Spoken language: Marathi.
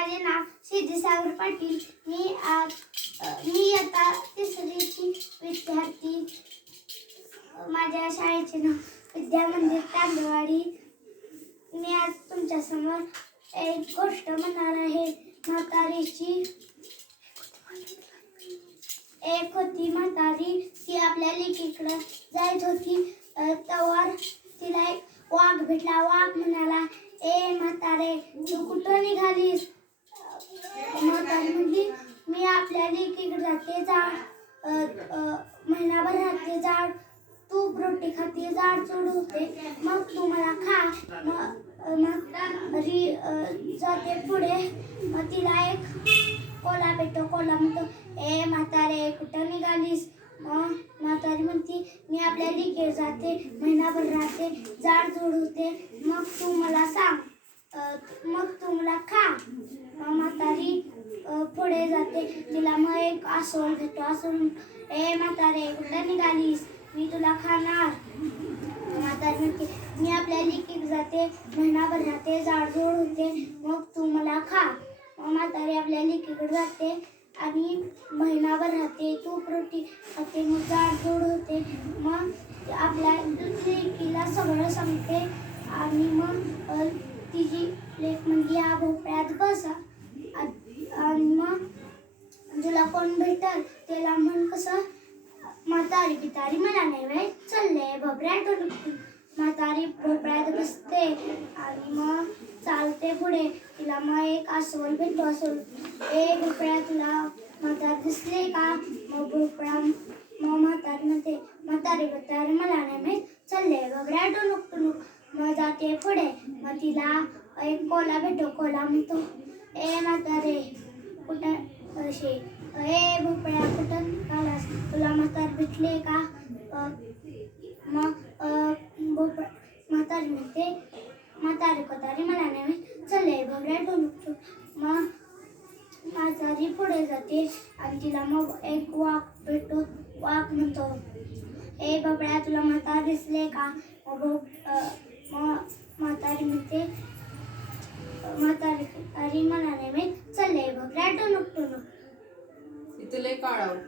माझे नाव सिद्धीसागर पाटील. मी आज मी आता तिसरीची विद्यार्थी. माझ्या शाळेचे नाव विद्या मंदिर तांदवाडी. मी आज तुमच्यासमोर एक गोष्ट म्हणणार आहे. म्हातारीची एक होती म्हातारी. ती आपल्या लेकीकडं जायत होती. तवर तिला एक वाघ भेटला. वाघ म्हणाला ए म्हातारे तू कुठं निघालीस? म्हातारी म्हणली मी आपल्या लेकीकडे जाते झाड महिनाभर राहते झाड तू रोटी खाते चोड होते मग तू मला खा. मग मग री जाते पुढे मग तिला एक कोला भेटतो कोला म्हणतो ए म्हातारे कुठं निघालीस? मग म्हातारी म्हणती मी आपल्या लिकेर जाते महिनाभर राहते जाड जोड होते मग तू मला सांग अ, मग तू मला खा मग म्हातारी अ, जाते. तिला मग एक आसोल घेतो आसोल ए म्हातारे कुठं निघालीस? मी तुला खाणार. म्हातारी म्हणते मी आपल्या लिकीत जाते. महिनाभर राहते झाडझोड होते. मग तू मला खा. मग म्हातारी आपल्या लिकीकडे जाते आणि महिनाभर राहते. तूप रोटी खाते. मग झाडझोड होते. मग आपल्या लिकीला सगळं सांगते. आणि मग तिची लेक म्हणजे या भोपळ्यात बसा. आणि त्याला कोण भेटल? त्याला म्हण कसं? म्हातारी बितारी मला नाही वेळ चालले भोपळ्यात म्हातारी भोपळ्यात बसते आणि मग चालते पुढे. तिला मग एक आसवल भेटतो अस्वल. ए भोपळ्या तुला म्हातार दिसले का? मग भोपळा मग म्हातारी म्हणते म्हातारी बितारी मला नाही माहीत चालले भोपळ्या टुणूक टुणूक मग जाते पुढे. मग तिला एक कोला भेटतो कोला म्हणतो ए म्हातारे कुठं असे ए भोपळ्या कुठं आलास तुला म्हातार भेटले का? मग भोपळा म्हातारी म्हणते म्हातारी कोतारी मला नाही चले भोपळ्या टोलू मग म्हातारी पुढे जाते आणि तिला मग एक वाक भेटतो. वाक म्हणतो ए भोपळ्या तुला म्हातार दिसले का? मग भोप- मग म्हातारी म्हणते म्हातारी म्हातारी मला नाही चले भोपळ्या टोनक तुले इथं काढावं